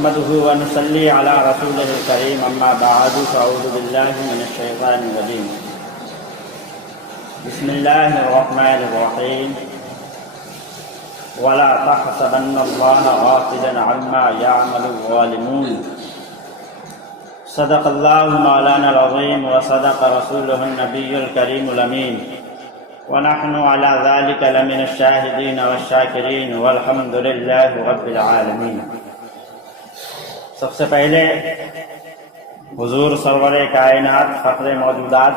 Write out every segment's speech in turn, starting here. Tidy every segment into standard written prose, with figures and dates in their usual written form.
نحمده ونصلي على رسوله الكريم اما بعد فاعوذ بالله من الشيطان الرجيم بسم الله الرحمن الرحيم ولا تحسبن الله غافلا عما يعمل الظالمون صدق الله مولانا العظيم وصدق رسوله النبي الكريم الأمين ونحن على ذلك لمن الشاهدين والشاکرین والحمد للہ رب العالمین۔ سب سے پہلے حضور سرور کائنات فخر موجودات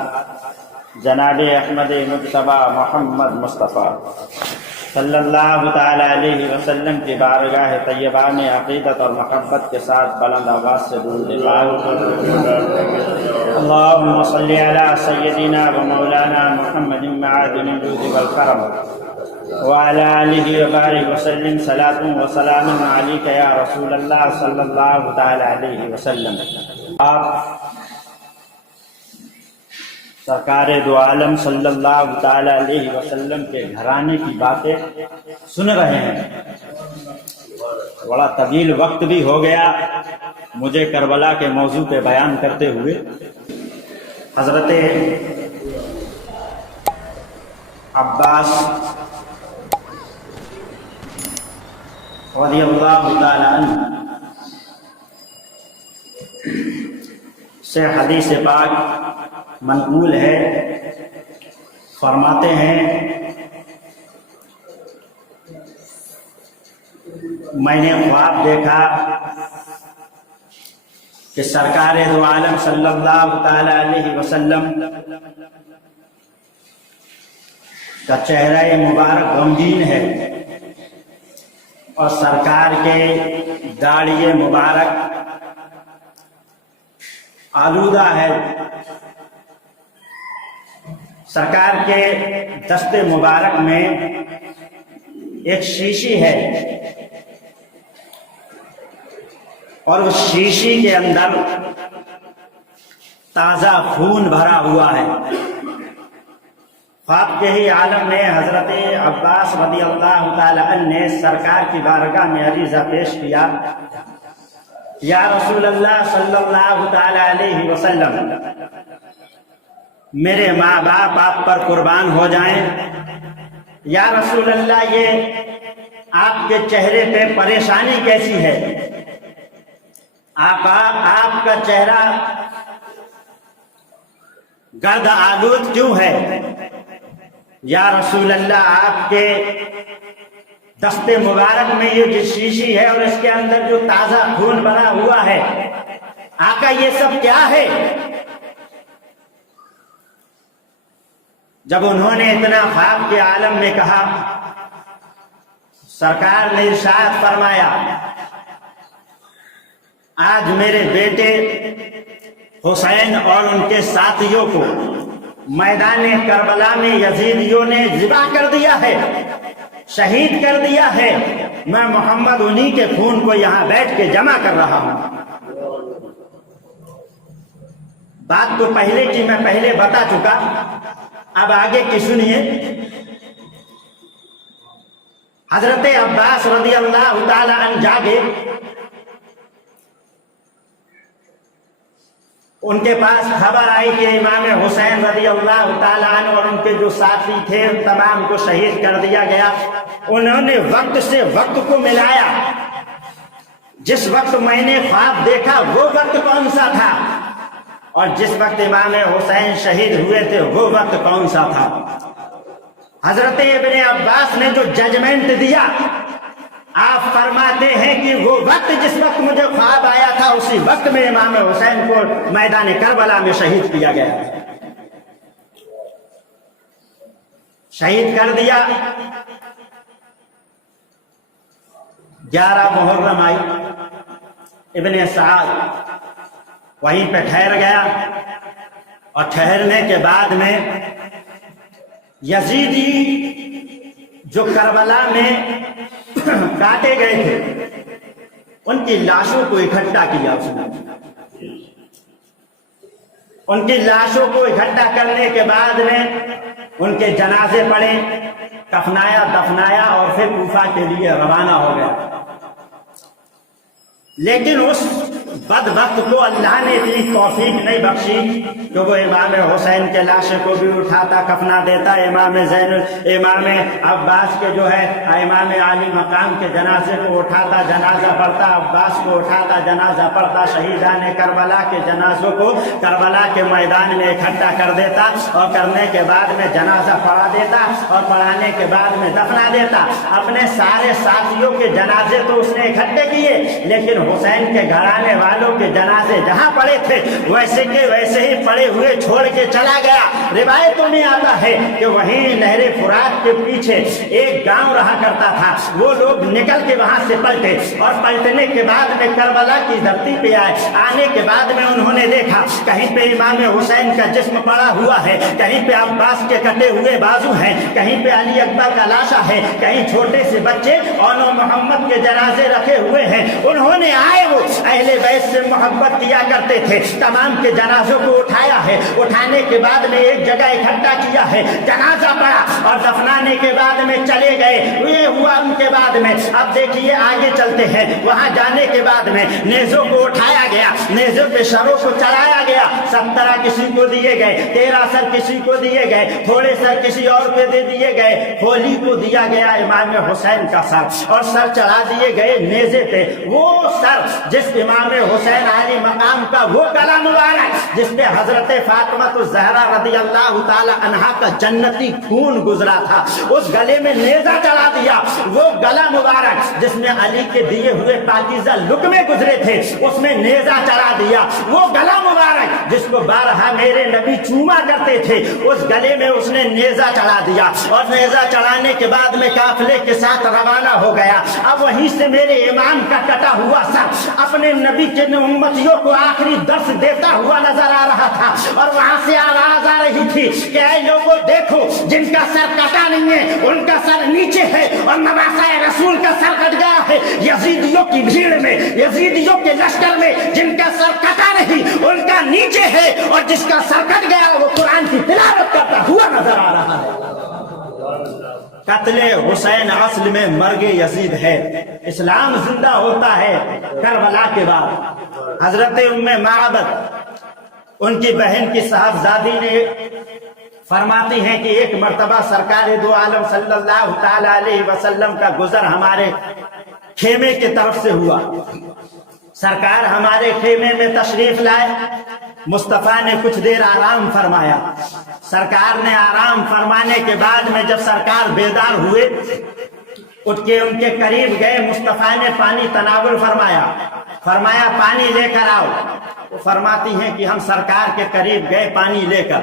جناب احمد مجتبی محمد مصطفیٰ صلی اللہ تعالی علیہ وسلم کی بارگاہ طیبہ میں عقیدت اور محبت کے ساتھ بلند آواز سے درود پاک اللهم صل على سيدنا ومولانا محمد معادن الجود والكرم وعلى آله وبارك وسلم صلاة وسلام عليك يا رسول الله صلی اللہ تعالی علیہ وسلم۔ آپ سرکار دو عالم صلی اللہ تعالی علیہ وسلم کے گھرانے کی باتیں سن رہے ہیں۔ بڑا طویل وقت بھی ہو گیا مجھے کربلا کے موضوع پہ بیان کرتے ہوئے۔ حضرت عباس رضی اللہ تعالی عنہ سے حدیث پاک منقول ہے، فرماتے ہیں میں نے خواب دیکھا کہ سرکار دو عالم صلی اللہ تعالی علیہ وسلم کا چہرہ مبارک غمگین ہے اور سرکار کے داڑھی مبارک آلودہ ہے۔ سرکار کے دست مبارک میں ایک شیشی ہے اور اس شیشی کے اندر تازہ خون بھرا ہوا ہے۔ خواب کے ہی عالم میں حضرت عباس رضی اللہ تعالی عنہ نے سرکار کی بارگاہ میں عریضہ پیش کیا، یا رسول اللہ صلی اللہ تعالی علیہ وسلم، میرے ماں باپ آپ پر قربان ہو جائیں۔ یا رسول اللہ، یہ آپ کے چہرے پہ پریشانی کیسی ہے؟ آپ کا چہرہ گرد آلود کیوں ہے؟ یا رسول اللہ، آپ کے دست مبارک میں یہ جو شیشی ہے اور اس کے اندر جو تازہ خون بنا ہوا ہے، آقا یہ سب کیا ہے؟ جب انہوں نے اتنا خواب کے عالم میں کہا، سرکار نے ارشاد فرمایا، آج میرے بیٹے حسین اور ان کے ساتھیوں کو میدان کربلا میں یزیدیوں نے ذبح کر دیا ہے، شہید کر دیا ہے۔ میں محمد انہی کے خون کو یہاں بیٹھ کے جمع کر رہا ہوں۔ بات تو پہلے کی میں پہلے بتا چکا، اب آگے کی سنیے۔ حضرت عباس رضی اللہ تعالی عنہ جاگے، ان کے پاس خبر آئی کہ امام حسین رضی اللہ تعالیٰ عنہ اور ان کے جو ساتھی تھے تمام کو شہید کر دیا گیا۔ انہوں نے وقت سے وقت کو ملایا، جس وقت میں نے خواب دیکھا وہ وقت کون سا تھا، اور جس وقت امام حسین شہید ہوئے تھے وہ وقت کون سا تھا۔ حضرت ابن عباس نے جو ججمنٹ دیا، آپ فرماتے ہیں کہ وہ وقت جس وقت مجھے خواب آیا تھا اسی وقت میں امام حسین کو میدان کربلا میں شہید کیا گیا، شہید کر دیا۔ 11 محرم آئی، ابن سعد وہیں پہ ٹھہر گیا، اور ٹھہرنے کے بعد میں یزیدی جو کربلا میں کاٹے گئے تھے ان کی لاشوں کو اکٹھا کیا اس نے۔ ان کی لاشوں کو اکٹھا کرنے کے بعد میں ان کے جنازے پڑے، کفنایا دفنایا اور پھر کوفہ کے لیے روانہ ہو گیا۔ لیکن اس بدبخت کو اللہ نے اتنی توفیق نہیں بخشی کہ وہ امام حسین کے لاشے کو بھی اٹھاتا کفنا دیتا، امام عباس کے جو ہے امام علی مقام کے جنازے کو اٹھاتا، جنازہ پڑھتا، عباس کو اٹھاتا، جنازہ پڑھتا، شہیدان کربلا کے جنازوں کو کربلا کے میدان میں اکٹھا کر دیتا، اور کرنے کے بعد میں جنازہ پڑھا دیتا، اور پڑھانے کے بعد میں دفنا دیتا۔ اپنے سارے ساتھیوں کے جنازے تو اس نے اکٹھے کیے، لیکن حسین کے گھرانے والوں کے جنازے جہاں پڑے تھے ویسے کے ویسے ہی پڑے ہوئے چھوڑ کے چلا گیا۔ روایتوں میں آتا ہے کہ وہیں نہر فرات کے پیچھے ایک گاؤں رہا کرتا تھا، وہ لوگ نکل کے وہاں سے پلٹے، اور پلٹنے کے بعد میں کربلا کی دھرتی پہ آئے۔ آنے کے بعد میں انہوں نے دیکھا کہیں پہ امام حسین کا جسم پڑا ہوا ہے، کہیں پہ عباس کے کٹے ہوئے بازو ہیں، کہیں پہ علی اکبر کا لاشا ہے، کہیں چھوٹے سے بچے اور محمد کے جنازے رکھے ہوئے ہیں۔ انہوں نے آئے، وہ اہل بیت سے محبت کیا کرتے تھے، تمام کے جنازوں کو اٹھایا ہے، اٹھانے کے بعد میں ایک جگہ اکٹھا کیا ہے، جنازہ پڑا اور دفنانے کے بعد میں چلے گئے۔ یہ ہوا ان کے بعد میں۔ اب دیکھیے آگے چلتے ہیں، وہاں جانے کے بعد میں نیزوں کو اٹھایا گیا، نیزوں پہ شروں کو چڑھایا گیا، 17 کسی کو دیے گئے، 13 سر کسی کو دیے گئے، تھوڑے سر کسی اور پہ دے دیے گئے، کھولی کو دیا گیا امام حسین کا سر، اور سر چڑھا دیے گئے نیزے پہ۔ وہ سر جس امام حسین علی مقام کا وہ گلا مبارک جس پہ حضرت فاطمہ الزہرا رضی اللہ تعالی عنہا کا جنتی خون گزرا تھا، اس گلے میں نیزہ چڑھا دیا۔ وہ گلا مبارک جس میں علی کے دیے ہوئے پاکیزہ لقمے گزرے تھے، اس میں نیزہ چڑھا دیا۔ وہ گلا مبارک جس کو بارہا میرے نبی چوما کرتے تھے، اس گلے میں اس نے نیزہ چڑھا دیا، اور نیزہ چڑھانے کے بعد میں قافلے کے ساتھ روانہ ہو گیا۔ اب وہیں سے میرے امام کا کٹا ہوا سر اپنے نبی کے امتیوں کو آخری درس دیتا ہوا نظر آ رہا تھا، اور وہاں سے آواز آ رہی تھی کہ اے لوگوں دیکھو، جن کا سر کٹا نہیں ہے ان کا سر نیچے ہے، اور نواسہ رسول کا سر کٹ گیا ہے۔ یزیدیوں کی بھیڑ میں، یزیدیوں کے لشکر میں جن کا سر کٹا نہیں ان کا نیچے ہے، اور جس کا سر کٹ گیا وہ قرآن کی تلاوت کرتا ہوا نظر آ رہا ہے۔ قتل حسین اصل میں مرگ یزید ہے۔ اسلام زندہ ہوتا ہے کربلا کے بعد۔ حضرت ام معبد ان کی بہن کی صاحبزادی نے فرماتی ہیں کہ ایک مرتبہ سرکار دو عالم صلی اللہ تعالی علیہ وسلم کا گزر ہمارے خیمے کی طرف سے ہوا۔ سرکار ہمارے خیمے میں تشریف لائے، مصطفیٰ نے کچھ دیر آرام فرمایا۔ سرکار نے آرام فرمانے کے بعد میں جب سرکار بیدار ہوئے، اٹھ کے ان کے قریب گئے، مصطفیٰ نے پانی تناول فرمایا پانی لے کر آؤ۔ وہ فرماتی ہیں کہ ہم سرکار کے قریب گئے پانی لے کر،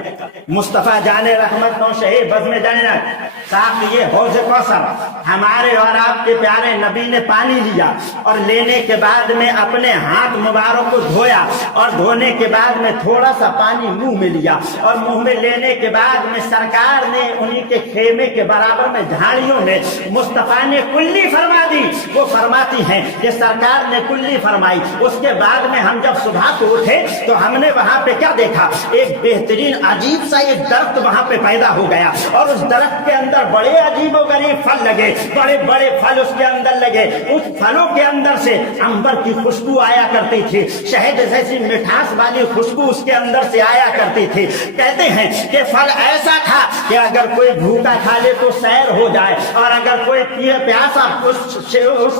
مصطفیٰ جانے رحمت نو شہید بزم جنت صاحب، یہ حوض کوثر ہمارے اور آپ کے پیارے نبی نے پانی لیا، اور لینے کے بعد میں اپنے ہاتھ مبارک کو دھویا، اور دھونے کے بعد میں تھوڑا سا پانی منہ میں لیا، اور منہ میں لینے کے بعد میں سرکار نے انہی کے خیمے کے برابر میں جھاڑیوں میں مصطفیٰ نے کلی فرما دی۔ وہ فرماتی ہیں کہ سرکار نے کلی فرمائی۔ اس کے بعد میں ہم جب صبح کو اٹھے تو ہم نے وہاں پہ کیا دیکھا، ایک بہترین عجیب سا ایک درخت وہاں پہ پیدا ہو گیا، اور اس درخت کے اندر بڑے عجیب و غریب پھل لگے، بڑے بڑے پھل اس کے اندر لگے۔ اس پھلوں کے اندر سے عنبر کی خوشبو آیا کرتی تھی، شہد جیسی مٹھاس والی خوشبو اس کے اندر سے آیا کرتی تھی۔ کہتے ہیں کہ پھل ایسا تھا کہ اگر کوئی بھوکا کھا لے تو سیر ہو جائے، اور اگر کوئی پیاسا اس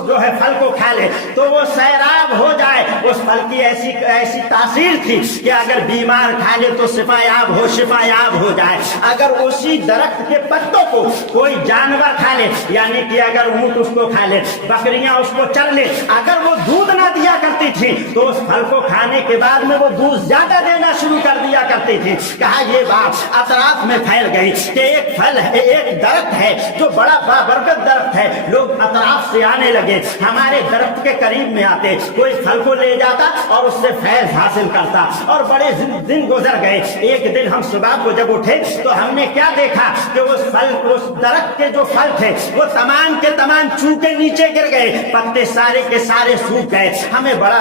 جو ہے پھل کو کھا لے تو وہ سیراب ہو جائے۔ اس پھل کی ایسی تاثیر تھی کہ اگر بیمار کھا لے تو شفا یاب ہو جائے۔ اگر اسی درخت کے پتوں کو کوئی جانور کھا لے، یعنی کہ اگر اونٹ اس کو کھا لے، بکریاں اس کو چر لے، اگر وہ دودھ نہ دیا کرتی تھی تو اس پھل کو کھانے کے بعد میں وہ دودھ زیادہ دینا شروع کر دیا کرتی تھی۔ کہا یہ بات اطراف میں پھیل گئی کہ ایک پھل ہے، ایک درخت ہے جو بڑا بابرکت درخت ہے۔ لوگ اطراف سے آنے لگے، ہمارے درخت کے قریب میں آتے، کوئی پھل کو لے جاتا اور اس سے فیض حاصل کرتا، اور بڑے دن گزر گئے۔ ایک دن ہم صبح کو جب اٹھے تو ہم نے کیا دیکھا کہ اس درخت کے جو پھل تھے وہ تمام کے تمام چو کے نیچے گر گئے، پتے سارے کے سارے سوکھ گئے۔ ہمیں بڑا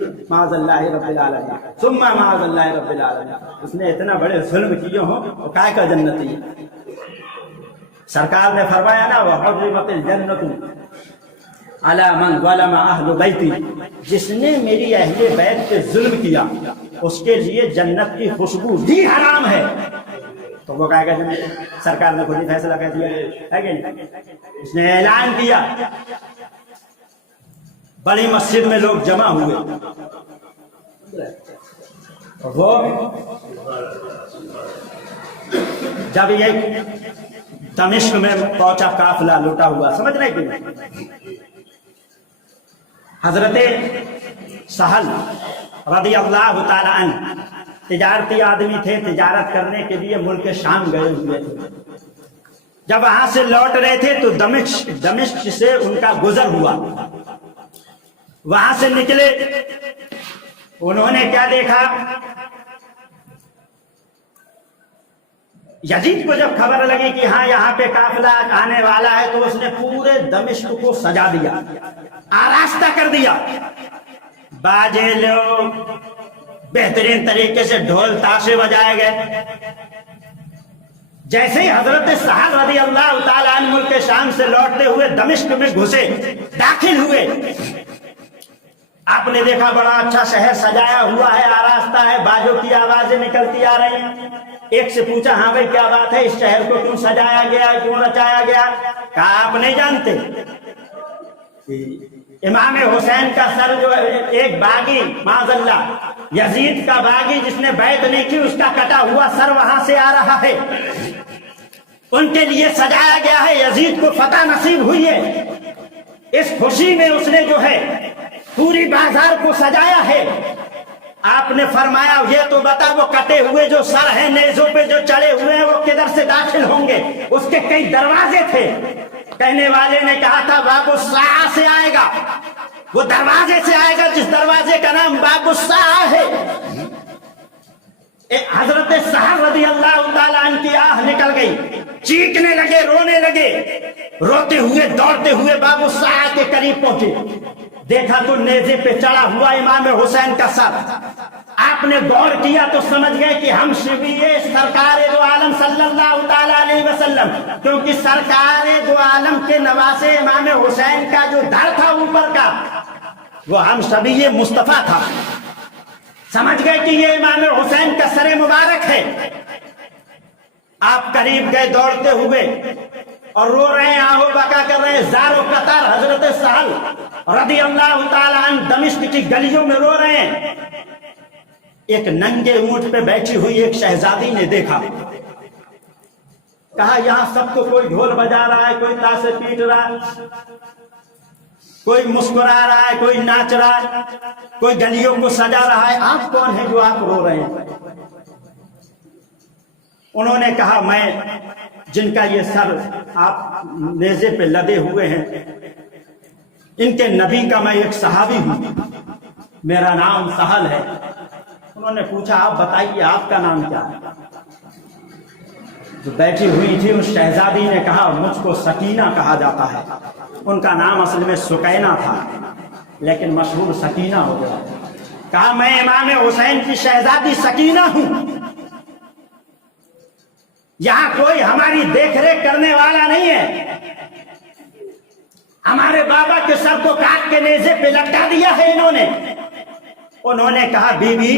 معاذ اللہ رب العالمین ثم معاذ اللہ رب العالمین۔ اس نے اتنا بڑے ظلم کیے ہوں تو کائے کا جنت ہے؟ سرکار نے فرمایا نا وحرمت الجنت علی من ظلم اہل بیتی، جس نے میری اہل بیت پہ ظلم کیا اس کے لیے جنت کی خوشبو بھی حرام ہے، تو وہ کہے گا جنت؟ سرکار نے خود ہی فیصلہ کر دیا ہے کہ نہیں؟ اس نے اعلان کیا، بڑی مسجد میں لوگ جمع ہوئے، وہ جب یہ دمشق میں پہنچا قافلہ لوٹا ہوا، سمجھ رہے کہ حضرت سہل رضی اللہ تعالی عنہ تجارتی آدمی تھے، تجارت کرنے کے لیے ملک شام گئے ہوئے تھے۔ جب وہاں سے لوٹ رہے تھے تو دمشق سے ان کا گزر ہوا، وہاں سے نکلے، انہوں نے کیا دیکھا؟ یزید کو جب خبر لگی کہ ہاں یہاں پہ قافلہ آنے والا ہے تو اس نے پورے دمشق کو سجا دیا، آراستہ کر دیا، باجے لوگ بہترین طریقے سے ڈھول تاشے بجائے گئے۔ جیسے ہی حضرت سہل رضی اللہ تعالیٰ عنہ ملک شام سے لوٹتے ہوئے دمشق میں گھسے، داخل ہوئے، آپ نے دیکھا بڑا اچھا شہر سجایا ہوا ہے، آراستہ ہے، باجوں کی آوازیں نکلتی آ رہی ہیں۔ ایک سے پوچھا ہاں بھائی کیا بات ہے، اس شہر کو کیوں سجایا گیا، کیوں رچایا گیا؟ کہا آپ نہیں جانتے، امام حسین کا سر جو ایک باغی معاذ اللہ یزید کا باغی جس نے بیعت نہیں کی، اس کا کٹا ہوا سر وہاں سے آ رہا ہے، ان کے لیے سجایا گیا ہے، یزید کو فتح نصیب ہوئی ہے، اس خوشی میں اس نے جو ہے پوری بازار کو سجایا ہے۔ آپ نے فرمایا یہ تو بتا وہ کٹے ہوئے جو سر ہیں، نیزوں پہ جو چڑھے ہوئے ہیں، وہ کدھر سے داخل ہوں گے؟ اس کے کئی دروازے تھے، کہنے والے نے کہا تھا باب الساعہ سے آئے گا، وہ دروازے سے آئے گا جس دروازے کا نام باب الساعہ ہے۔ حضرت سہل رضی اللہ تعالیٰ عنہ کی آہ نکل گئی، چیخنے لگے، رونے لگے، روتے ہوئے دوڑتے ہوئے باب الساعہ کے قریب پہنچے، دیکھا تو نیزے پہ چڑھا ہوا امام حسین کا سر۔ آپ نے غور کیا تو سمجھ گئے کہ ہم شبیہ سرکار دو عالم صلی اللہ تعالیٰ علیہ وسلم، کیونکہ سرکار دو عالم کے نواسے امام حسین کا جو در تھا اوپر کا، وہ ہم شبیہ مصطفیٰ تھا۔ سمجھ گئے کہ یہ امام حسین کا سر مبارک ہے۔ آپ قریب گئے دوڑتے ہوئے اور رو رہے ہیں، آہو بکا کر رہے ہیں، زار و قطار حضرت سہل رضی اللہ تعالیٰ عنہ دمشق کی گلیوں میں رو رہے ہیں۔ ایک ننگے اونٹ پہ بیٹھی ہوئی ایک شہزادی نے دیکھا، کہا یہاں سب کو کوئی ڈھول بجا رہا ہے، کوئی تاشے پیٹ رہا ہے، کوئی مسکرا رہا ہے، کوئی ناچ رہا ہے، کوئی گلیوں کو سجا رہا ہے، آپ کون ہیں جو آپ رو رہے ہیں؟ انہوں نے کہا میں جن کا یہ سر آپ نیزے پہ لدے ہوئے ہیں، ان کے نبی کا میں ایک صحابی ہوں، میرا نام سہل ہے۔ انہوں نے پوچھا آپ بتائیے آپ کا نام کیا ہے؟ جو بیٹھی ہوئی تھی اس شہزادی نے کہا مجھ کو سکینہ کہا جاتا ہے، ان کا نام اصل میں سکینہ تھا لیکن مشہور سکینہ ہو گیا۔ کہا میں امام حسین کی شہزادی سکینہ ہوں، یہاں کوئی ہماری دیکھ ریکھ کرنے والا نہیں ہے، ہمارے بابا کے سر کو کاٹ کے نیزے پہ لٹکا دیا ہے انہوں نے۔ انہوں نے کہا بی بی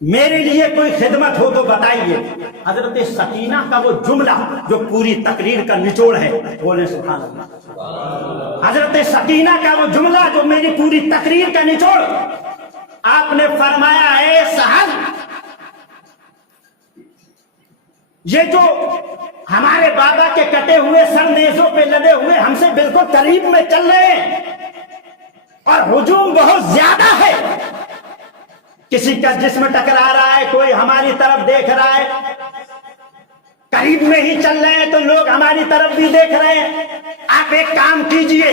میرے لیے کوئی خدمت ہو تو بتائیے۔ حضرت سکینہ کا وہ جملہ جو پوری تقریر کا نچوڑ ہے، بولے سبحان اللہ، حضرت سکینہ کا وہ جملہ جو میری پوری تقریر کا نچوڑ، آپ نے فرمایا اے سہل، یہ جو ہمارے بابا کے کٹے ہوئے سر نیزوں پہ لدے ہوئے ہم سے بالکل قریب میں چل رہے ہیں اور ہجوم بہت زیادہ ہے، کسی کا جسم ٹکرا رہا ہے، کوئی ہماری طرف دیکھ رہا ہے، قریب میں ہی چل رہے ہیں تو لوگ ہماری طرف بھی دیکھ رہے ہیں۔ آپ ایک کام کیجئے،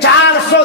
400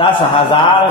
10,000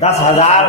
10,000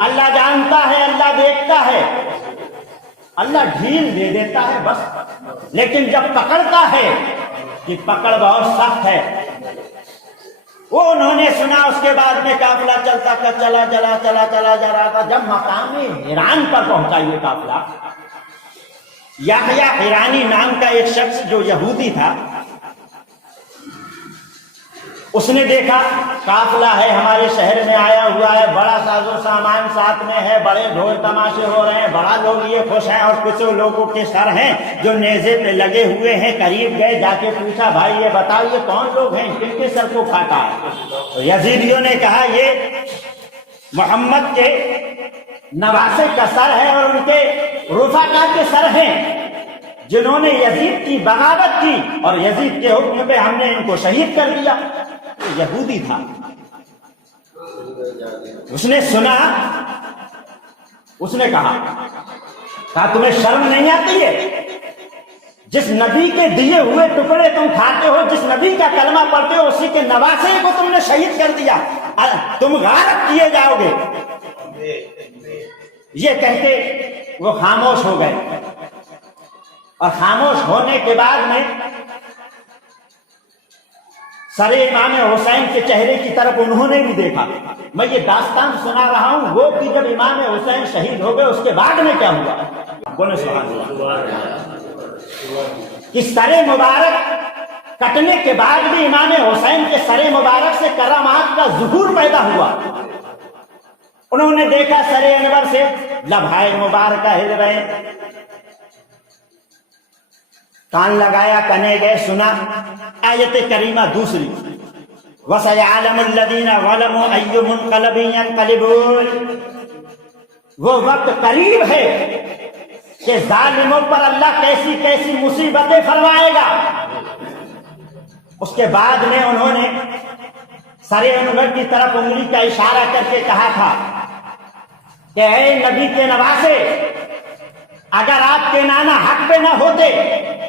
اللہ جانتا ہے، اللہ دیکھتا ہے، اللہ ڈھیل دے دیتا ہے بس، لیکن جب پکڑتا ہے کہ پکڑ بہت سخت ہے۔ وہ انہوں نے سنا، اس کے بعد میں قافلہ چلا جا رہا تھا۔ جب مقام حران پر پہنچا یہ قافلہ، یحییٰ حرانی نام کا ایک شخص جو یہودی تھا، اس نے دیکھا قافلہ ہے ہمارے شہر میں آیا ہوا ہے، بڑا ساز و سامان ساتھ میں ہے، بڑے ڈھول تماشے ہو رہے ہیں، بڑا لوگ یہ خوش ہیں، اور کچھ لوگوں کے سر ہیں جو نیزے پہ لگے ہوئے ہیں۔ قریب گئے، جا کے پوچھا بھائی یہ بتاؤ یہ کون لوگ ہیں، کن کے سر کو کاٹا ہے؟ یزیدیوں نے کہا یہ محمد کے نواسے کا سر ہے اور ان کے رفقا کے سر ہیں جنہوں نے یزید کی بغاوت کی، اور یزید کے حکم پہ ہم نے ان کو شہید کر دیا۔ یہودی تھا، اس نے سنا، اس نے کہا تمہیں شرم نہیں آتی ہے؟ جس نبی کے دیے ہوئے ٹکڑے تم کھاتے ہو، جس نبی کا کلمہ پڑھتے ہو، اسی کے نواسے کو تم نے شہید کر دیا، تم غارت کیے جاؤ گے۔ یہ کہتے وہ خاموش ہو گئے، اور خاموش ہونے کے بعد میں سر امام حسین کے چہرے کی طرف انہوں نے بھی دیکھا۔ میں یہ داستان سنا رہا ہوں وہ کہ جب امام حسین شہید ہو گئے اس کے بعد میں کیا ہوا؟ بولے سبحان اللہ۔ کہ سر مبارک کٹنے کے بعد بھی امام حسین کے سر مبارک سے کرامات کا ظہور پیدا ہوا۔ انہوں نے دیکھا سر انور سے لبھائے مبارکہ ہل رہے ہیں، کان لگایا، کنے گئے، سنا آیت کریمہ دوسری، وَسَيَعْلَمُ الَّذِينَ ظَلَمُوا أَيُّ مُنْقَلَبٍ يَنْقَلِبُونَ۔ وہ وقت قریب ہے کہ ظالموں پر اللہ کیسی کیسی مصیبتیں فرمائے گا۔ اس کے بعد میں انہوں نے سر انور کی طرف انگلی کا اشارہ کر کے کہا تھا کہ اے نبی کے نواسے، اگر آپ کے نانا حق پہ نہ ہوتے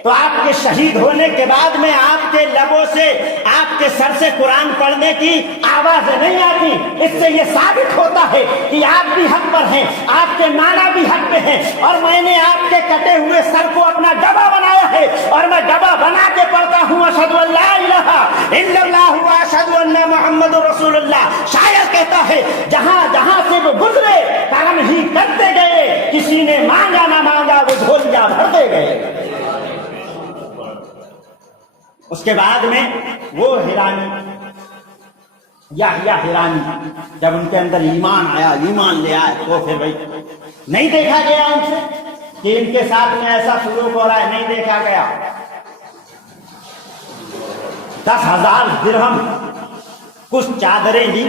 تو آپ کے شہید ہونے کے بعد میں آپ کے لبوں سے، آپ کے سر سے قرآن پڑھنے کی آواز نہیں آتی۔ اس سے یہ ثابت ہوتا ہے کہ آپ بھی حق پر ہیں، آپ کے نانا بھی حق پہ ہیں، اور میں نے آپ کے کٹے ہوئے سر کو اپنا گواہ بنایا ہے، اور میں گواہ بنا کے پڑھتا ہوں اشہد ان لا الہ الا اللہ واشہد ان محمد رسول اللہ۔ شاعر کہتا ہے جہاں جہاں سے وہ گزرے کرم ہی کرتے گئے، کسی نے مانگا نہ مانگا وہ جھولیاں بھرتے گئے۔ اس کے بعد میں وہ حرانی، یحییٰ حرانی، جب ان کے اندر ایمان آیا، ایمان لے آئے، تو پھر بھائی نہیں دیکھا گیا ان سے کہ ان کے ساتھ میں ایسا سلوک ہو رہا ہے، نہیں دیکھا گیا۔ 10,000 درہم کچھ چادریں دی۔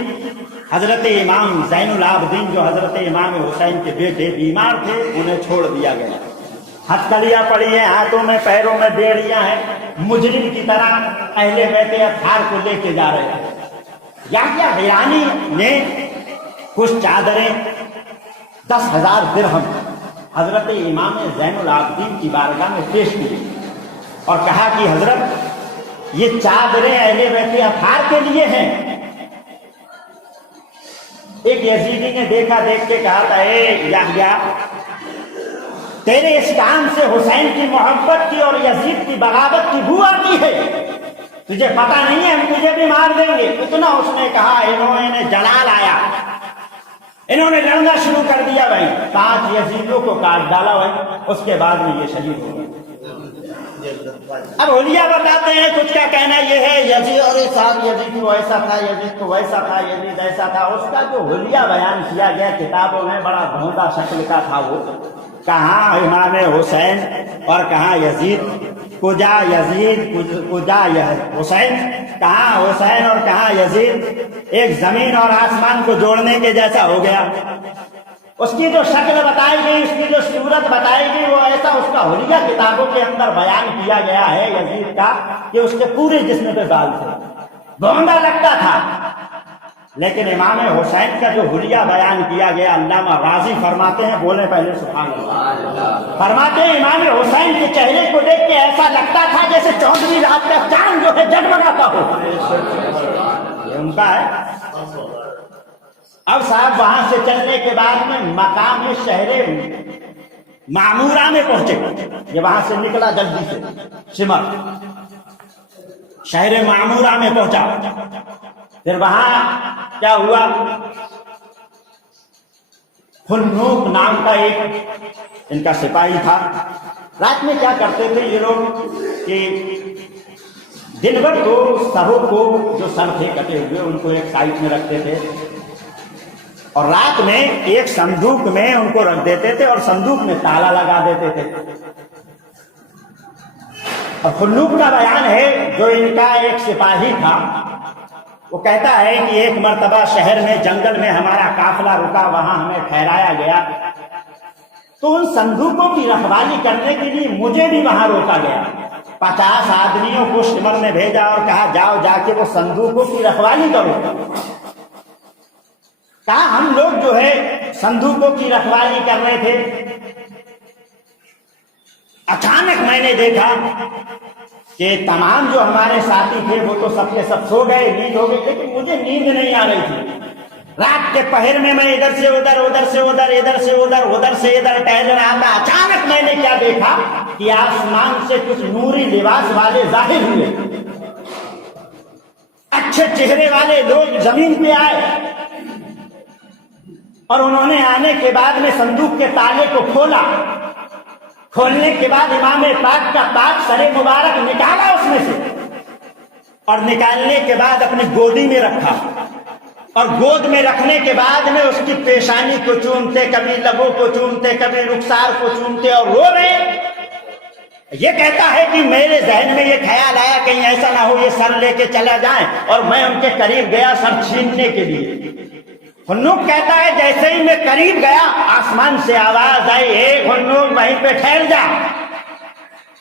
حضرت امام زین العابدین جو حضرت امام حسین کے بیٹے بیمار تھے، انہیں چھوڑ دیا گیا۔ ہتھکڑیاں پڑی ہیں، ہاتھوں میں پیروں میں بیڑیاں ہیں، مجرم کی طرح اہل بیت اطہار کو لے کے جا رہے ہیں۔ یحییٰ حرانی نے کچھ چادریں 10,000 درہم حضرت امام زین العابدین کی بارگاہ میں پیش کی اور کہا کہ حضرت یہ چادریں اہل بیت اطہار کے لیے ہیں۔ ایک یزیدی نے دیکھا، دیکھ کے کہا تھا اے یحییٰ، تیرے اس کام سے حسین کی محبت کی اور یزید کی بغاوت کی بو آتی ہے، تجھے پتہ نہیں ہے ہم تجھے بھی مار دیں گے۔ اتنا اس نے کہا، انہوں نے جلال آیا، انہوں نے لڑنا شروع کر دیا بھائی، 5 یزیدوں کو کاٹ ڈالا بھائی۔ اس کے بعد میں یہ شہید ہو گئے۔ اب اولیاء بتاتے ہیں، کچھ کا کہنا یہ ہے یزید اور صاحب یزید کو ایسا تھا، یزید کو ویسا تھا، یزید ایسا تھا۔ اس کا جو حلیہ بیان کیا گیا کتابوں میں بڑا بھونڈا شکل کا تھا، وہ کہاں امام حسین اور کہاں یزید، کجا یزید کجا حسین، کہاں حسین اور کہاں یزید، ایک زمین اور آسمان کو جوڑنے کے جیسا ہو گیا۔ اس کی جو شکل بتائی گئی، اس کی جو صورت بتائی گئی، وہ ایسا اس کا حلیہ کتابوں کے اندر بیان کیا گیا ہے یزید کا کہ اس کے پورے جسم پہ بال تھے، بھونڈا لگتا تھا۔ لیکن امام حسین کا جو حلیہ بیان کیا گیا، علامہ راضی فرماتے ہیں، بولے پہلے سبحان اللہ، فرماتے ہیں امام حسین کے چہرے کو دیکھ کے ایسا لگتا تھا جیسے 14ویں رات کا چاند جو ہے جگمگاتا ہو۔ یہ ان کا ہے۔ اب صاحب وہاں سے چلنے کے بعد میں مقام شہر معمورہ میں پہنچے. یہ وہاں سے نکلا جلدی سے سمر، شہر معمورہ میں پہنچا. پھر وہاں کیا ہوا، خنوق نام کا ایک ان کا سپاہی تھا. رات میں کیا کرتے تھے یہ لوگ کہ دن بھر تو سروں کو جو سر تھے کٹے ہوئے ان کو ایک سائڈ میں رکھتے تھے اور رات میں ایک صندوق میں ان کو رکھ دیتے تھے اور صندوق میں تالا لگا دیتے تھے. اور خنوق کا بیان ہے، جو ان کا ایک سپاہی تھا، وہ کہتا ہے کہ ایک مرتبہ شہر میں جنگل میں ہمارا قافلہ رکا، وہاں ہمیں ٹھہرایا گیا، تو ان صندوقوں کی رکھوالی کرنے کے لیے مجھے بھی وہاں روکا گیا. 50 آدمیوں کو شمر نے بھیجا اور کہا جاؤ جا کے وہ صندوقوں کی رکھوالی کرو. کہا ہم لوگ جو ہے صندوقوں کی رکھوالی کر رہے تھے، اچانک میں نے دیکھا کہ تمام جو ہمارے ساتھی تھے وہ تو سب کے سب سو گئے، نیند ہو گئی، لیکن مجھے نیند نہیں آ رہی تھی. رات کے پہر میں ادھر سے ادھر، ادھر سے ادھر، ادھر سے ادھر، ادھر سے ادھر ٹہل رہا تھا. اچانک میں نے کیا دیکھا کہ آسمان سے کچھ نوری لباس والے ظاہر ہوئے، اچھے چہرے والے لوگ زمین پہ آئے اور انہوں نے آنے کے بعد میں صندوق کے تالے کو کھولا. کھولنے کے بعد امام پاک کا پاک سر مبارک نکالا اس میں سے، اور نکالنے کے بعد اپنی گودی میں رکھا، اور گود میں رکھنے کے بعد میں اس کی پیشانی کو چومتے، کبھی لبوں کو چومتے، کبھی رخسار کو چومتے اور رو رہے. یہ کہتا ہے کہ میرے ذہن میں یہ خیال آیا کہیں ایسا نہ ہو یہ سر لے کے چلا جائیں، اور میں ان کے قریب گیا سر چھیننے کے لیے. خنوق کہتا ہے جیسے ہی میں قریب گیا آسمان سے آواز آئی، اے خنوق وہیں پہ ٹھہر جا،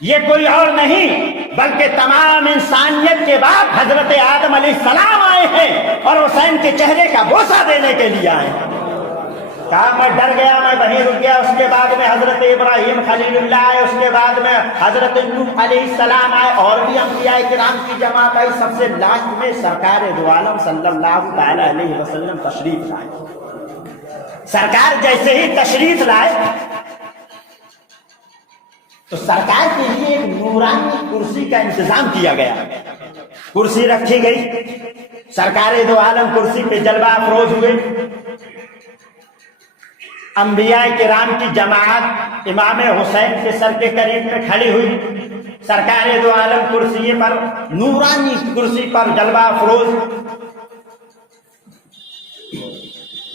یہ کوئی اور نہیں بلکہ تمام انسانیت کے بعد حضرت آدم علیہ السلام آئے ہیں اور حسین کے چہرے کا بوسہ دینے کے لیے آئے ہیں. کہا میں ڈر گیا، میں وہیں رک گیا. اس کے بعد میں حضرت ابراہیم خلیل اللہ آئے، اس کے بعد میں حضرت نوح علیہ السلام آئے، اور بھی انبیاء کرام کی جماعت آئی. سب سے لاسٹ میں سرکار دو عالم صلی اللہ تعالی علیہ وسلم تشریف لائے. سرکار جیسے ہی تشریف لائے تو سرکار کے لیے ایک نورانی کرسی کا انتظام کیا گیا. کرسی رکھی گئی، سرکار دو عالم کرسی پہ جلوہ افروز ہوئے. انبیاء کرام کی جماعت امام حسین کے سر کے قریب میں کھڑی ہوئی. سرکار دو عالم کرسی پر، نورانی کرسی پر جلوہ افروز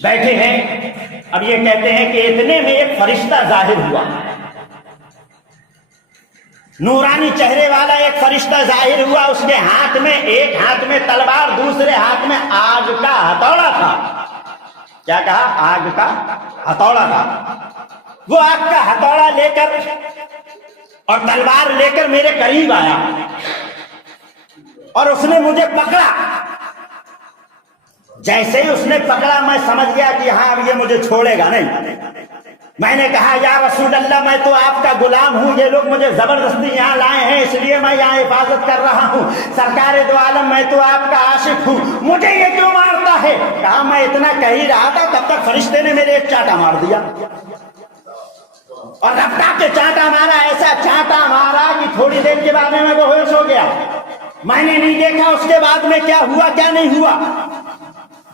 بیٹھے ہیں. اب یہ کہتے ہیں کہ اتنے میں ایک فرشتہ ظاہر ہوا، نورانی چہرے والا ایک فرشتہ ظاہر ہوا. اس کے ہاتھ میں، ایک ہاتھ میں تلوار، دوسرے ہاتھ میں آگ کا ہتھوڑا تھا. کیا کہا؟ آگ کا ہتھوڑا تھا. وہ آگ کا ہتھوڑا لے کر اور تلوار لے کر میرے قریب آیا اور اس نے مجھے پکڑا. جیسے ہی اس نے پکڑا میں سمجھ گیا کہ ہاں اب یہ مجھے چھوڑے گا نہیں. میں نے کہا یا رسول اللہ میں تو آپ کا غلام ہوں، یہ لوگ مجھے زبردستی یہاں لائے ہیں اس لیے میں یہاں حفاظت کر رہا ہوں. سرکار دو عالم میں تو آپ کا عاشق ہوں، مجھے یہ کیوں مارتا ہے؟ کہا میں اتنا کہہ ہی رہا تھا تب تک فرشتے نے میرے ایک چانٹا مار دیا، اور رفتہ کے چانٹا مارا، ایسا چانٹا مارا کہ تھوڑی دیر کے بعد میں وہ ہوش ہو گیا. میں نے نہیں دیکھا اس کے بعد میں کیا ہوا کیا نہیں ہوا.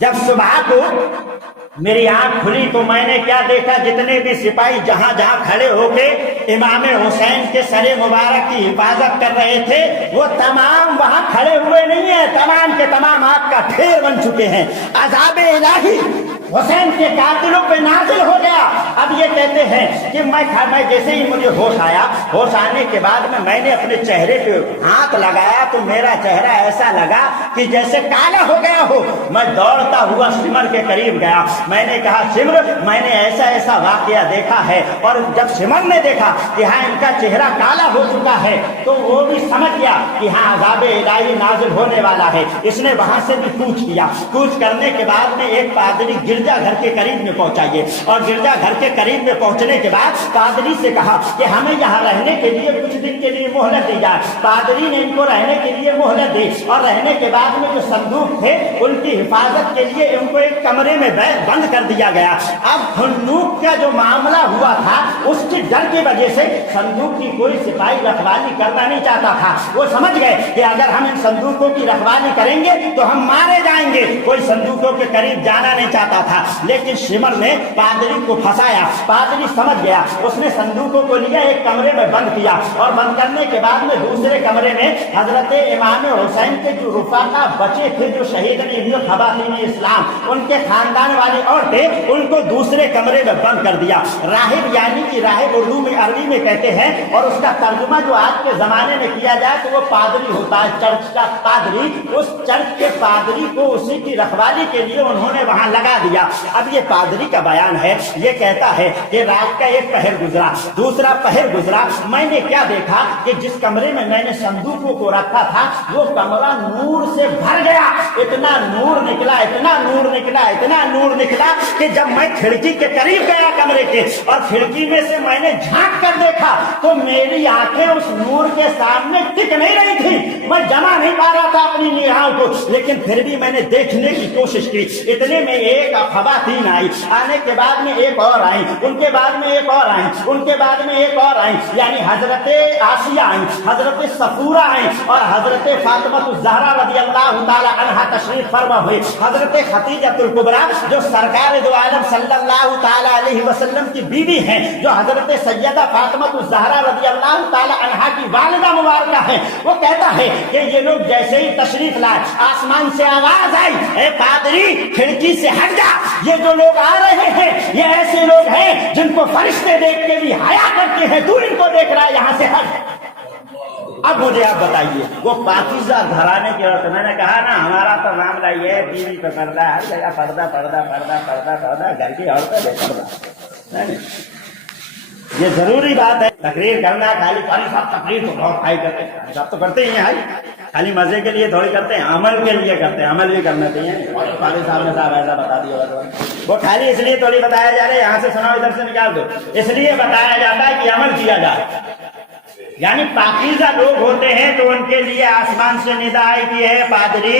جب صبح کو میری آنکھ کھلی تو میں نے کیا دیکھا، جتنے بھی سپاہی جہاں جہاں کھڑے ہو کے امام حسین کے سر مبارک کی حفاظت کر رہے تھے وہ تمام وہاں کھڑے ہوئے نہیں ہیں، تمام کے تمام آگ کا ڈھیر بن چکے ہیں. عذاب الہی حسین کے قاتلوں پہ نازل ہو گیا. اب یہ کہتے ہیں کہ میں جیسے ہی مجھے ہوش آیا، ہوش آنے کے بعد میں نے اپنے چہرے پہ ہاتھ لگایا تو میرا چہرہ ایسا لگا کہ جیسے کالا ہو گیا ہو. میں دوڑتا ہوا سمر کے قریب گیا. میں نے کہا سمر میں نے ایسا ایسا واقعہ دیکھا ہے. اور جب سمر نے دیکھا کہ ہاں ان کا چہرہ کالا ہو چکا ہے تو وہ بھی سمجھ گیا کہ ہاں عذاب الہی نازل ہونے والا ہے. اس نے وہاں سے بھی کوچ کیا. کوچ کرنے کے بعد میں ایک پادری گر گرجا گھر کے قریب میں پہنچائیے. اور گرجا گھر کے قریب میں پہنچنے کے بعد پادری سے کہا کہ ہمیں یہاں رہنے کے لیے کچھ دن کے لیے مہلت دی جائے. پادری نے ان کو رہنے کے لیے مہلت دی اور رہنے کے بعد میں جو صندوق تھے ان کی حفاظت کے لیے ان کو ایک کمرے میں بند کر دیا گیا. اب صندوق کا جو معاملہ ہوا تھا اس کے ڈر کی وجہ سے صندوق کی کوئی سپاہی رکھوالی کرنا نہیں چاہتا تھا. وہ سمجھ گئے کہ اگر ہم ان صندوقوں کی رکھوالی کریں گے تو ہم مارے جائیں گے. کوئی صندوقوں کے قریب جانا نہیں چاہتا تھا. لیکن شمر نے پادری کو پھنسایا. پادری سمجھ گیا. اس نے صندوقوں کو لیا ایک کمرے میں بند کیا اور بند کرنے کے بعد میں دوسرے کمرے میں حضرت امام حسین کے جو رفقا بچے تھے جو شہید ابن خواتین اسلام ان کے خاندان والی عورتیں ان کو دوسرے کمرے میں بند کر دیا. راہب یعنی کہ راہب اردو میں عربی میں کہتے ہیں اور اس کا ترجمہ جو آج کے زمانے میں کیا جائے تو وہ پادری ہوتا ہے. چرچ کا پادری. اس چرچ کے پادری کو اسی کی رکھوالی کے لیے انہوں نے وہاں لگا دیا. اب یہ پادری کا بیان ہے. یہ کہتا ہے کہ رات کا ایک پہر گزرا, دوسرا پہر گزرا, میں نے کیا دیکھا کہ جس کمرے میں میں نے صندوقوں کو رکھا تھا وہ کمرہ نور سے بھر گیا. اتنا نور نکلا, اتنا نور نکلا, اتنا نور نکلا کہ جب میں کھڑکی کے قریب گیا کمرے کے اور کھڑکی میں سے میں نے جھانک کر دیکھا تو میری آنکھیں اس نور کے سامنے ٹک نہیں رہی تھی. میں جمع نہیں پا رہا تھا اپنی نگاہوں کو, لیکن پھر بھی میں نے دیکھنے کی کوشش کی. اتنے میں ایک خواتین آئی, آنے کے بعد میں ایک اور آئی, ان کے بعد میں ایک اور آئی, ان کے بعد میں ایک اور آئی, یعنی حضرت آسیہ آئی, حضرت صفورہ آئی اور حضرت فاطمہ الزہرا رضی اللہ تعالی عنہا تشریف فرما ہوئی. حضرت خدیجہ الکبریٰ جو سرکار دو عالم صلی اللہ تعالی علیہ وسلم کی بیوی ہیں, جو حضرت سیدہ فاطمہ الزہرا رضی اللہ تعالی عنہا کی والدہ مبارکہ ہے, وہ کہتا ہے کہ یہ لوگ جیسے ہی تشریف لائے آسمان سے آواز آئی, اے پادری کھڑکی سے ہٹ جا, یہ جو لوگ آ رہے ہیں یہ ایسے لوگ ہیں جن کو فرشتے دیکھ کے بھی حیا کرتے ہیں, تو ان کو دیکھ رہا ہے, یہاں سے ہٹ. اب مجھے آپ بتائیے, وہ پاکیزہ گھرانے کی عورت, میں نے کہا نا ہمارا تو معاملہ یہ ہے ٹی وی پہ پردہ, ہر جگہ پردہ پردہ پردہ پردہ پردہ, گھر کی عورتیں بے پردہ. یہ ضروری بات ہے تقریر کرنا. خالی قاری صاحب تقریر تو بہت ہائی کرتے ہیں, صاحب تو کرتے ہی ہیں ہائی, خالی مزے کے لیے تھوڑی کرتے ہیں, عمل کے لیے کرتے ہیں. عمل بھی کرنا چاہیے. قاری صاحب نے صاحب ایسا بتا دیا, وہ خالی اس لیے تھوڑی بتایا جا رہا ہے یہاں سے سناؤ ادھر سے نکال دو, اس لیے بتایا جاتا ہے کہ عمل کیا جائے. یعنی پاکیزہ لوگ ہوتے ہیں تو ان کے لیے آسمان سے ندا آئی کہ ہے پادری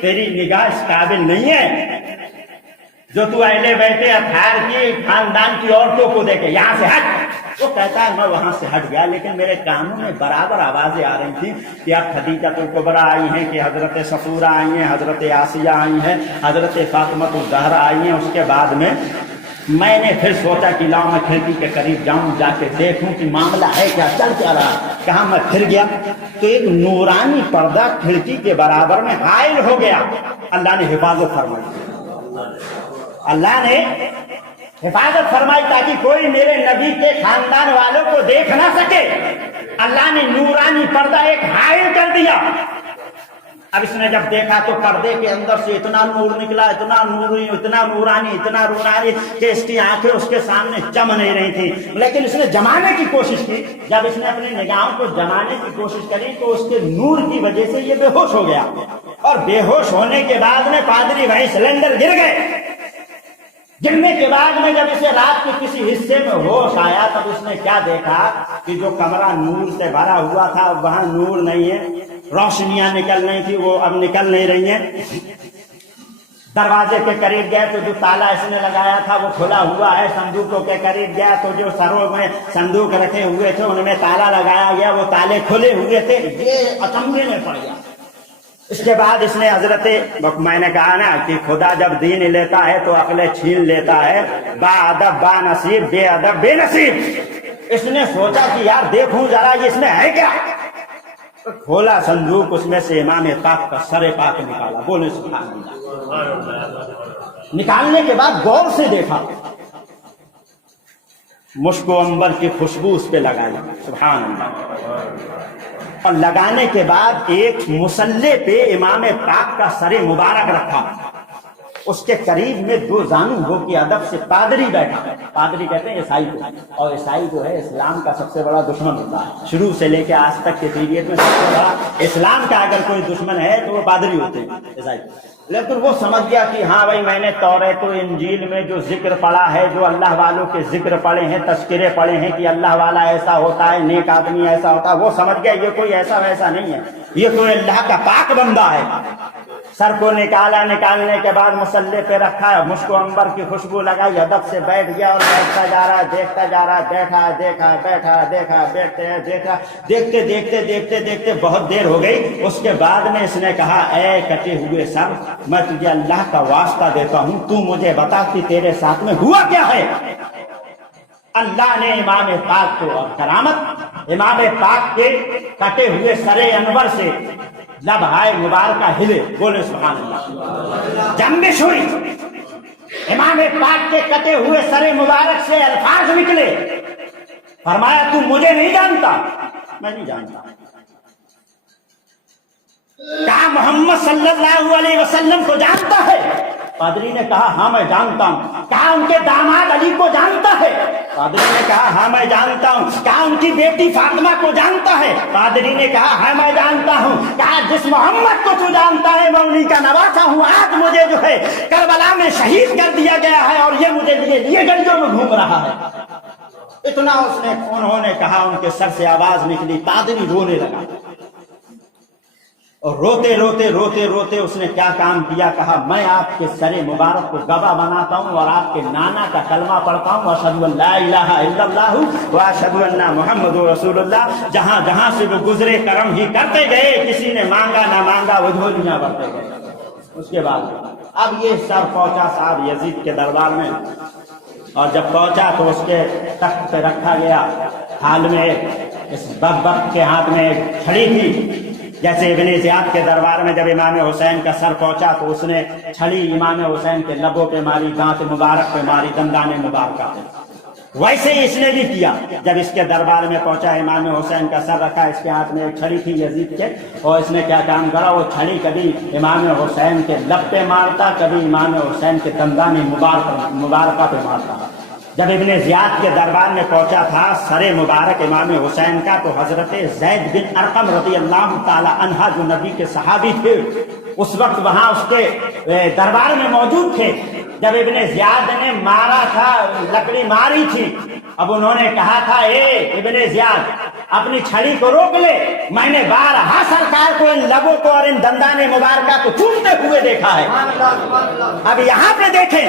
تیری نگاہ اس قابل نہیں ہے جو تو اہل بیت اطہار کی خاندان کی عورتوں کو دیکھے, یہاں سے ہٹ. وہ کہتا ہے میں وہاں سے ہٹ گیا, لیکن میرے کانوں میں برابر آوازیں آ رہی تھیں کہ اب خدیجہ الکبریٰ آئی ہیں, کہ حضرت صفورہ آئی ہیں, حضرت آسیہ آئی ہیں, حضرت فاطمہ الزہرا آئی ہیں. اس کے بعد میں نے پھر سوچا کہ لاؤ میں کھڑکی کے قریب جاؤں, جا کے دیکھوں کہ معاملہ ہے کیا, چل کیا رہا. کہاں میں پھر گیا تو ایک نورانی پردہ کھڑکی کے برابر میں حائل ہو گیا. اللہ نے حفاظت فرمائی, اللہ نے حفاظت فرمائی تاکہ کوئی میرے نبی کے خاندان والوں کو دیکھ نہ سکے. اللہ نے نورانی پردہ ایک حائل کر دیا. اب اس نے جب دیکھا تو پردے کے اندر سے اتنا نور نکلا, اتنا نوری, اتنا نورانی, اتنا نورانی کہ اس کی آنکھیں اس کے سامنے جم نہیں رہی تھی. لیکن اس نے جمانے کی کوشش کی. جب اس نے اپنی نگاہوں کو جمانے کی کوشش کری تو اس کے نور کی وجہ سے یہ بے ہوش ہو گیا, اور بے ہوش ہونے کے بعد میں پادری وہیں سلنڈر گر گئے. گرنے کے بعد میں جب اسے رات کے کسی حصے میں ہوش آیا تب اس نے کیا دیکھا کہ جو کمرہ نور سے بھرا ہوا تھا وہاں نور نہیں ہے, روشنیاں نکل رہی تھی وہ اب نکل نہیں رہی ہیں. دروازے کے قریب گئے تو جو تالا اس نے لگایا تھا وہ کھلا ہوا ہے. صندوقوں کے قریب گیا تو جو سروں میں صندوق رکھے ہوئے تھے ان میں تالا لگایا گیا, وہ تالے کھلے ہوئے تھے. یہ اچنبھے میں پڑ گیا. اس کے بعد اس نے حضرت, میں نے کہا نا کہ خدا جب دین لیتا ہے تو عقلیں چھین لیتا ہے. با ادب با نصیب, بے ادب بے نصیب. اس نے سوچا کہ یار دیکھوں ذرا یہ اس میں ہے کیا. کھولا صندوق, اس میں سے امام پاک کا سر پاک نکالا. بولے سبحان اللہ. نکالنے کے بعد غور سے دیکھا, مشک و عنبر کی خوشبو اس پہ لگائی. سبحان اللہ. اور لگانے کے بعد ایک مصلے پہ امام پاک کا سر مبارک رکھا. اس کے قریب میں دو زانو ہو کے ادب سے پادری بیٹھا. پادری کہتے ہیں عیسائی کو, اور عیسائی جو ہے اسلام کا سب سے بڑا دشمن ہوتا ہے. شروع سے لے کے آج تک کے پیریڈ میں سب سے بڑا اسلام کا اگر کوئی دشمن ہے تو وہ پادری ہوتے ہیں عیسائی. لیکن وہ سمجھ گیا کہ ہاں بھائی میں نے تورات و انجیل میں جو ذکر پڑھا ہے، جو اللہ والوں کے ذکر پڑھے ہیں، تذکرے پڑھے ہیں کہ اللہ والا ایسا ہوتا ہے، نیک آدمی ایسا ہوتا ہے، وہ سمجھ گیا یہ کوئی ایسا ویسا نہیں ہے، یہ کوئی اللہ کا پاک بندہ ہے۔ سر کو نکالا، نکالنے کے بعد مسلح پہ رکھا، مشک و عنبر کی خوشبو لگائی، ادب سے بیٹھ گیا اور بیٹھتا جا رہا ہے، دیکھتا جا رہا ہے، بیٹھا دیکھا بیٹھا دیکھا بیٹھتے ہیں دیکھا، دیکھتے دیکھتے دیکھتے دیکھتے بہت دیر ہو گئی۔ اس کے بعد میں اس نے کہا اے کٹے ہوئے سر، میں تجھے اللہ کا واسطہ دیتا ہوں، تو مجھے بتا کہ تیرے ساتھ میں ہوا کیا ہے۔ اللہ نے امام پاک کو، اور کرامت امام پاک کے کٹے ہوئے سر انور سے لب ہائے مبارکہ ہلے، بولے سبحان اللہ، جنبش ہوئی، امام پاک کے کٹے ہوئے سر مبارک سے الفاظ نکلے، فرمایا تو مجھے نہیں جانتا؟ میں نہیں جانتا۔ کہا محمد صلی اللہ علیہ وسلم کو جانتا ہے؟ پادری نے کہا ہاں میں جانتا ہوں۔ کہا ان کے داماد علی کو جانتا ہے؟ پادری نے کہا ہاں میں جانتا ہوں۔ کہا ان کی بیٹی فاطمہ کو جانتا ہے؟ پادری نے کہا ہاں میں جانتا ہوں۔ کہا جس محمد کو تو جانتا ہے میں انہی کا نواسا ہوں، آج مجھے جو ہے کربلا میں شہید کر دیا گیا ہے اور یہ مجھے لیے گلیوں میں گھوم رہا ہے۔ اتنا انہوں نے کہا، ان کے سر سے آواز نکلی، پادری رونے لگا، اور روتے روتے روتے روتے اس نے کیا کام کیا، کہا میں آپ کے سر مبارک کو گواہ بناتا ہوں اور آپ کے نانا کا کلمہ پڑھتا ہوں، واشہد ان لا الہ الا اللہ واشہد ان محمد رسول اللہ۔ جہاں جہاں سے وہ گزرے کرم ہی کرتے گئے، کسی نے مانگا نہ مانگا، وہ جھولیاں بھرتے گئے۔ اس کے بعد اب یہ سر پہنچا صاحب یزید کے دربار میں، اور جب پہنچا تو اس کے تخت پہ رکھا گیا، حال میں اس بک کے ہاتھ میں ایک چھڑی تھی، جیسے ابن زیاد کے دربار میں جب امام حسین کا سر پہنچا تو اس نے چھڑی امام حسین کے لبوں پہ ماری، دانت مبارک پہ ماری، دندان مبارکہ پہ، ویسے ہی اس نے بھی کیا۔ جب اس کے دربار میں پہنچا، امام حسین کا سر رکھا، اس کے ہاتھ میں ایک چھڑی تھی یزید کے، اور اس نے کیا کام کرا، وہ چھڑی کبھی امام حسین کے لب پہ مارتا، کبھی امام حسین کے دندان مبارکہ پہ مارتا۔ جب ابن زیاد کے دربار میں پہنچا تھا سر مبارک امام حسین کا، تو حضرت زید بن ارقم رضی اللہ تعالی عنہ جو نبی کے صحابی تھے، اس وقت وہاں اس کے دربار میں موجود تھے۔ جب ابن زیاد نے مارا تھا، لکڑی ماری تھی، اب انہوں نے کہا تھا اے ابن زیاد اپنی چھڑی کو روک لے، میں نے بارہا سرکار کو ان لبوں کو اور ان دندان مبارکہ کو چومتے ہوئے دیکھا ہے۔ اب یہاں پہ دیکھیں،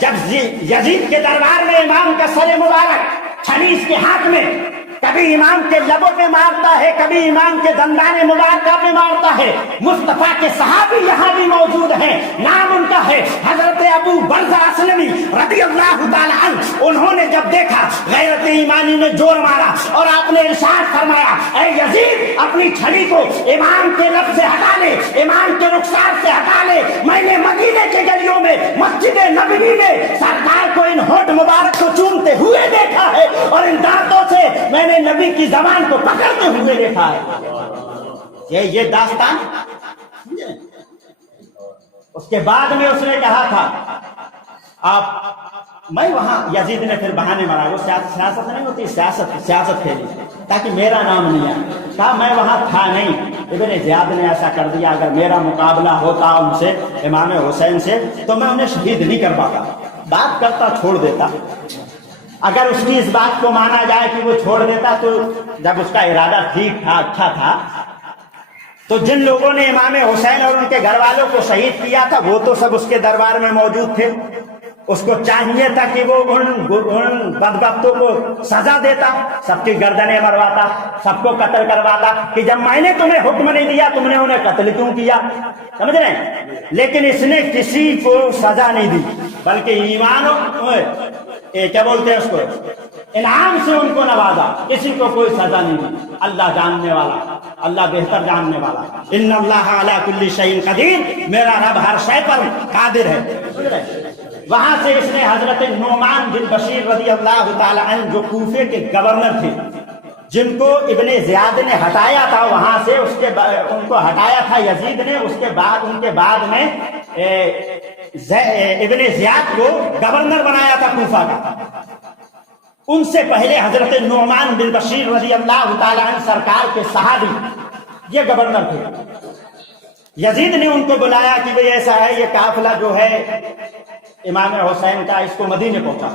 جب یزید کے دربار میں امام کا سر مبارک چھڑی اس کے ہاتھ میں، کبھی امام کے لبوں پہ مارتا ہے، کبھی امام کے دندان مبارکہ پہ مارتا ہے۔ مصطفیٰ کے صحابی یہاں بھی موجود ہیں، نام ان کا ہے حضرت ابو برزہ اسلمی رضی اللہ تعالی عنہ۔ انہوں نے جب دیکھا، غیرت ایمانی نے جوڑ مارا اور آپ نے ارشاد فرمایا اے یزید اپنی چھڑی کو امام کے لب سے ہٹا لے، امام کے رخسار سے ہٹا لے۔ میں نے مدینے کے گلیوں میں، مسجد نبوی میں سرکار کو ان ہونٹ مبارک کو چومتے ہوئے دیکھا ہے، اور ان دانتوں سے میں نے نبی کی زبان کو پکڑتے ہوئے دیکھا ہے۔ یہ داستان۔ اس کے بعد میں اس نے کہا تھا آپ، میں وہاں، یزید نے پھر بہانے مارا، وہ سیاست نہیں ہوتی، سیاست کھیلی تاکہ میرا نام نہیں آئے۔ کہا میں وہاں تھا نہیں، ابن زیاد نے ایسا کر دیا، اگر میرا مقابلہ ہوتا ان سے، امام حسین سے، تو میں انہیں شہید نہیں کر پاتا، بات کرتا چھوڑ دیتا۔ اگر اس کی اس بات کو مانا جائے کہ وہ چھوڑ دیتا، تو جب اس کا ارادہ ٹھیک تھا، اچھا تھا، تو جن لوگوں نے امام حسین اور ان کے گھر والوں کو شہید کیا تھا وہ تو سب اس کے دربار میں موجود تھے۔ اس کو چاہیے تھا کہ وہ ان بدبختوں کو سزا دیتا، سب کی گردنیں مرواتا، سب کو قتل کرواتا، کہ جب میں نے تمہیں حکم نہیں دیا تم نے انہیں قتل کیوں کیا، سمجھ رہے ہیں؟ لیکن اس نے کسی کو سزا نہیں دی، بلکہ ایمان، کیا بولتے ہیں اس کو، انعام سے ان کو نوازا، کسی کو کوئی سزا نہیں دی۔ اللہ جاننے والا، اللہ بہتر جاننے والا، ان اللہ علی کل شیء قدیر، میرا رب ہر شے پر قادر ہے۔ وہاں سے اس نے حضرت نعمان بن بشیر رضی اللہ تعالی عنہ جو کوفے کے گورنر تھے، جن کو ابن زیاد نے ہٹایا تھا وہاں سے، ان کو ہٹایا تھا یزید نے، اس کے بعد ان کے بعد میں ابن زیاد کو گورنر بنایا تھا کوفہ کا۔ ان سے پہلے حضرت نعمان بن بشیر رضی اللہ تعالی عنہ سرکار کے صحابی، یہ گورنر تھے۔ یزید نے ان کو بلایا کہ بھئی ایسا ہے، یہ قافلہ جو ہے امام حسین کا، اس کو مدینے پہنچا۔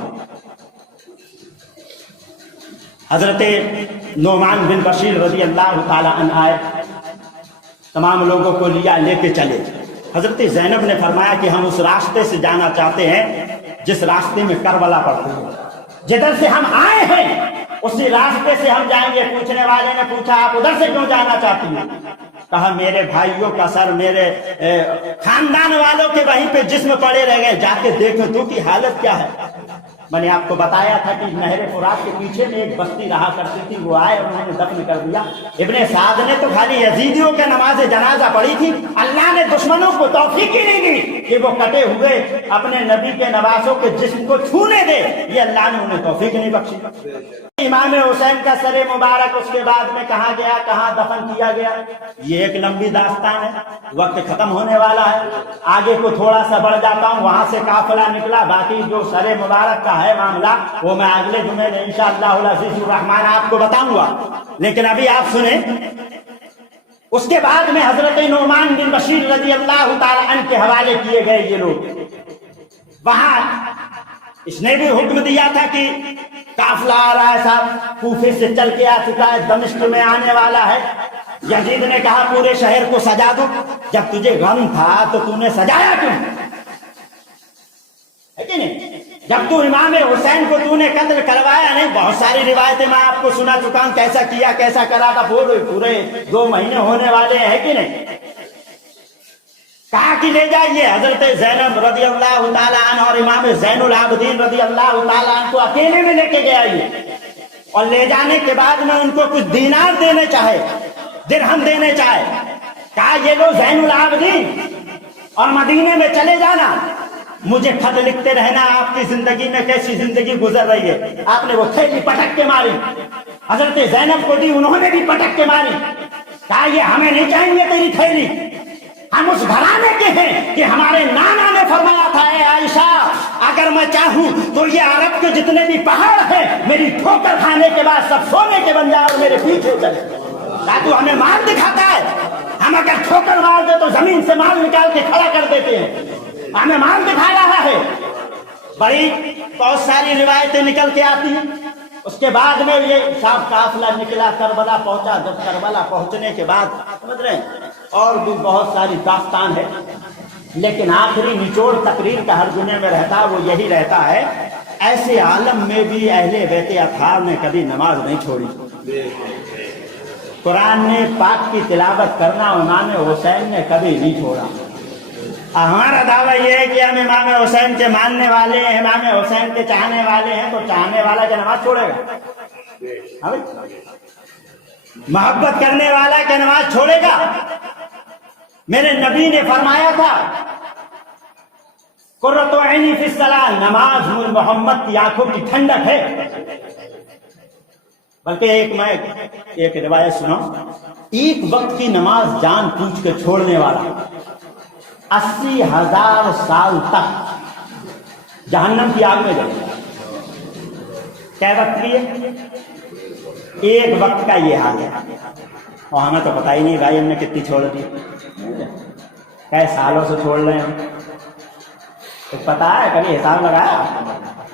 حضرت نعمان بن بشیر رضی اللہ تعالی عنہ آئے، تمام لوگوں کو لیا، لے کے چلے۔ حضرت زینب نے فرمایا کہ ہم اس راستے سے جانا چاہتے ہیں جس راستے میں کربلا پڑتی ہے، جدھر سے ہم آئے ہیں اسی راستے سے ہم جائیں گے۔ پوچھنے والے نے پوچھا آپ ادھر سے کیوں جانا چاہتی ہیں؟ کہا میرے بھائیوں کا سر، میرے خاندان والوں کے وہیں پہ جسم پڑے رہ گئے، جا کے دیکھو تو کی حالت کیا ہے۔ میں نے آپ کو بتایا تھا کہ نہر فرات کے پیچھے میں ایک بستی رہا کرتی تھی، وہ آئے اور انہوں نے دفن کر دیا۔ ابن سعد نے تو خالی یزیدیوں کے نماز جنازہ پڑھی تھی، اللہ نے دشمنوں کو توفیق ہی نہیں دی کہ وہ کٹے ہوئے اپنے نبی کے نواسوں کے جسم کو چھونے دے، یہ اللہ نے انہیں توفیق نہیں بخشی۔ امام حسین کا سر مبارک اس کے بعد میں کہاں گیا، کہاں دفن کیا گیا، یہ ایک لمبی داستان ہے، وقت ختم ہونے والا ہے۔ آگے کو تھوڑا سا بڑھ جاتا ہوں، وہاں سے قافلہ نکلا، باقی جو سر مبارک کا ہے معاملہ وہ میں اگلے جمعے میں انشاءاللہ العزیز الرحمن آپ کو بتاؤں گا، لیکن ابھی آپ سنیں۔ اس کے بعد میں حضرت نعمان بن بشیر رضی اللہ تعالی عنہ کے حوالے کیے گئے یہ لوگ۔ وہاں اس نے بھی حکم دیا تھا کہ قافلہ آ رہا ہے صاحب، کوفے سے چل کے آ چکا ہے، دمشق میں آنے والا ہے۔ یزید نے کہا پورے شہر کو سجا دو۔ جب تجھے غم تھا تو تو نے سجایا کیوں؟ ہے کہ نہیں؟ جب تو امام حسین کو تو نے قتل کروایا نہیں، بہت ساری روایتیں میں آپ کو سنا چکا ہوں، کیسا کیا کیسا کرا تھا، پورے 2 مہینے ہونے والے ہیں کہ نہیں۔ کہا کہ لے جائیے حضرت زینب رضی اللہ تعالیٰ عنہ اور امام زین العابدین رضی اللہ تعالیٰ عنہ کو اکیلے میں لے کے گیا یہ، اور لے جانے کے بعد میں ان کو کچھ دینار دینے چاہے، درہم دینے چاہے۔ کہا یہ لو زین العابدین اور مدینے میں چلے جانا، مجھے خط لکھتے رہنا آپ کی زندگی میں کیسی زندگی گزر رہی ہے۔ آپ نے وہ تھیلی پٹک کے ماری، حضرت زینب کو دی، انہوں نے بھی پٹک کے ماری۔ کہا یہ ہمیں نہیں چاہیے تیری تھیلی، ہم اس گھرانے کے ہیں کہ ہمارے نانا نے فرمایا تھا اے عائشہ اگر میں چاہوں تو یہ عرب کے جتنے بھی پہاڑ ہیں میری ٹھوکر کھانے کے بعد سب سونے کے بن جائے اور میرے پیچھے چلے۔ کیا تو ہمیں مال دکھاتا ہے؟ ہم اگر ٹھوکر مار دے تو زمین سے مال نکال کے کھڑا کر دیتے ہیں، ہمیں مال دکھا رہا ہے۔ بڑی بہت ساری روایتیں نکل کے آتی ہیں۔ اس کے بعد میں یہ صاحب قافلہ نکلا، کربلا پہنچا۔ جب کربلا پہنچنے کے بعد سمجھ رہے ہیں اور بھی بہت ساری داستان ہے، لیکن آخری نچوڑ تقریر کا ہر دنیا میں رہتا ہے وہ یہی رہتا ہے، ایسے عالم میں بھی اہل بیت اطہار نے کبھی نماز نہیں چھوڑی۔ قرآن نے پاک کی تلاوت کرنا امام حسین نے کبھی نہیں چھوڑا۔ ہمارا دعویٰ یہ ہے کہ ہم امام حسین کے ماننے والے ہیں، امام حسین کے چاہنے والے ہیں، تو چاہنے والا کیا نماز چھوڑے گا؟ محبت کرنے والا کیا نماز چھوڑے گا؟ میرے نبی نے فرمایا تھا قرۃ عینی فی الصلاۃ، نماز محمد کی آنکھوں کی ٹھنڈک ہے۔ بلکہ میں ایک روایت سناؤں، ایک وقت کی نماز جان پوچھ کے چھوڑنے والا 80,000 سال تک جہنم کی آگ میں جائے۔ کیا وقت لیے؟ ایک وقت کا یہ حال ہے، اور ہمیں تو پتہ ہی نہیں بھائی ہم نے کتنی چھوڑ دی، کئی سالوں سے چھوڑ رہے ہیں۔ کچھ پتا ہے کبھی حساب لگایا؟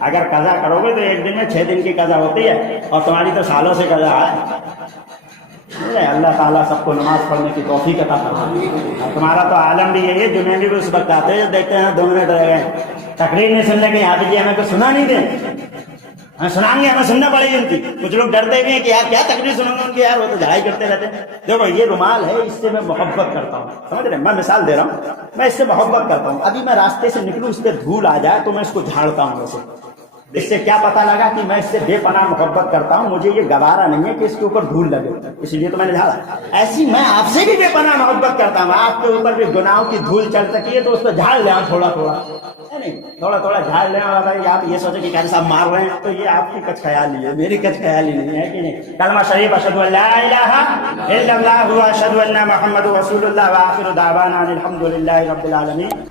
اگر قضا کرو گے تو ایک دن میں 6 دن کی قضا ہوتی ہے، اور تمہاری تو سالوں سے قضا ہے۔ اللہ تعالیٰ سب کو نماز پڑھنے کی توفیق عطا فرمائے۔ تمہارا تو عالم بھی یہی ہے، جمعے بھی اس وقت آتے ہیں دیکھتے ہیں 2 منٹ رہ گئے، تقریر نہیں سننے کے، یہاں جی ہمیں تو سنا نہیں دیں، ہمیں سنائیں گے، ہمیں سننا پڑے گی ان کی۔ کچھ لوگ ڈرتے بھی ہیں کہ یار کیا تقریر سنوں گا ان کی، یار وہ تو جھڑائی کرتے رہتے ہیں۔ دیکھو یہ رومال ہے، اس سے میں محبت کرتا ہوں، سمجھ رہے ہیں؟ میں مثال دے رہا ہوں، میں اس سے محبت کرتا ہوں۔ ابھی میں راستے سے نکلوں اس پہ دھول آ جائے تو میں اس کو جھاڑتا ہوں ویسے۔ اس سے کیا پتا لگا کہ میں اس سے بے پناہ محبت کرتا ہوں، مجھے یہ گوارا نہیں ہے کہ اس کے اوپر دھول لگے، اس لیے تو میں نے جھاڑا۔ ایسی میں آپ سے بھی بے پناہ محبت کرتا ہوں، آپ کے اوپر بھی گناہوں کی دھول چل سکی ہے تو اس پہ جھاڑ لیں تھوڑا تھوڑا، نہیں تھوڑا تھوڑا جھاڑ لیں۔ اور اگر آپ یہ سوچیں کہ قاری صاحب مار رہے ہیں تو یہ آپ کی کچھ خیال ہی ہے، میری کچھ خیال ہی نہیں ہے کہ نہیں۔ کلمہ شریف اشہد ان لا الہ الا اللہ و اشہد ان محمد رسول اللہ و آخر دعوانا الحمد للہ رب العالمین۔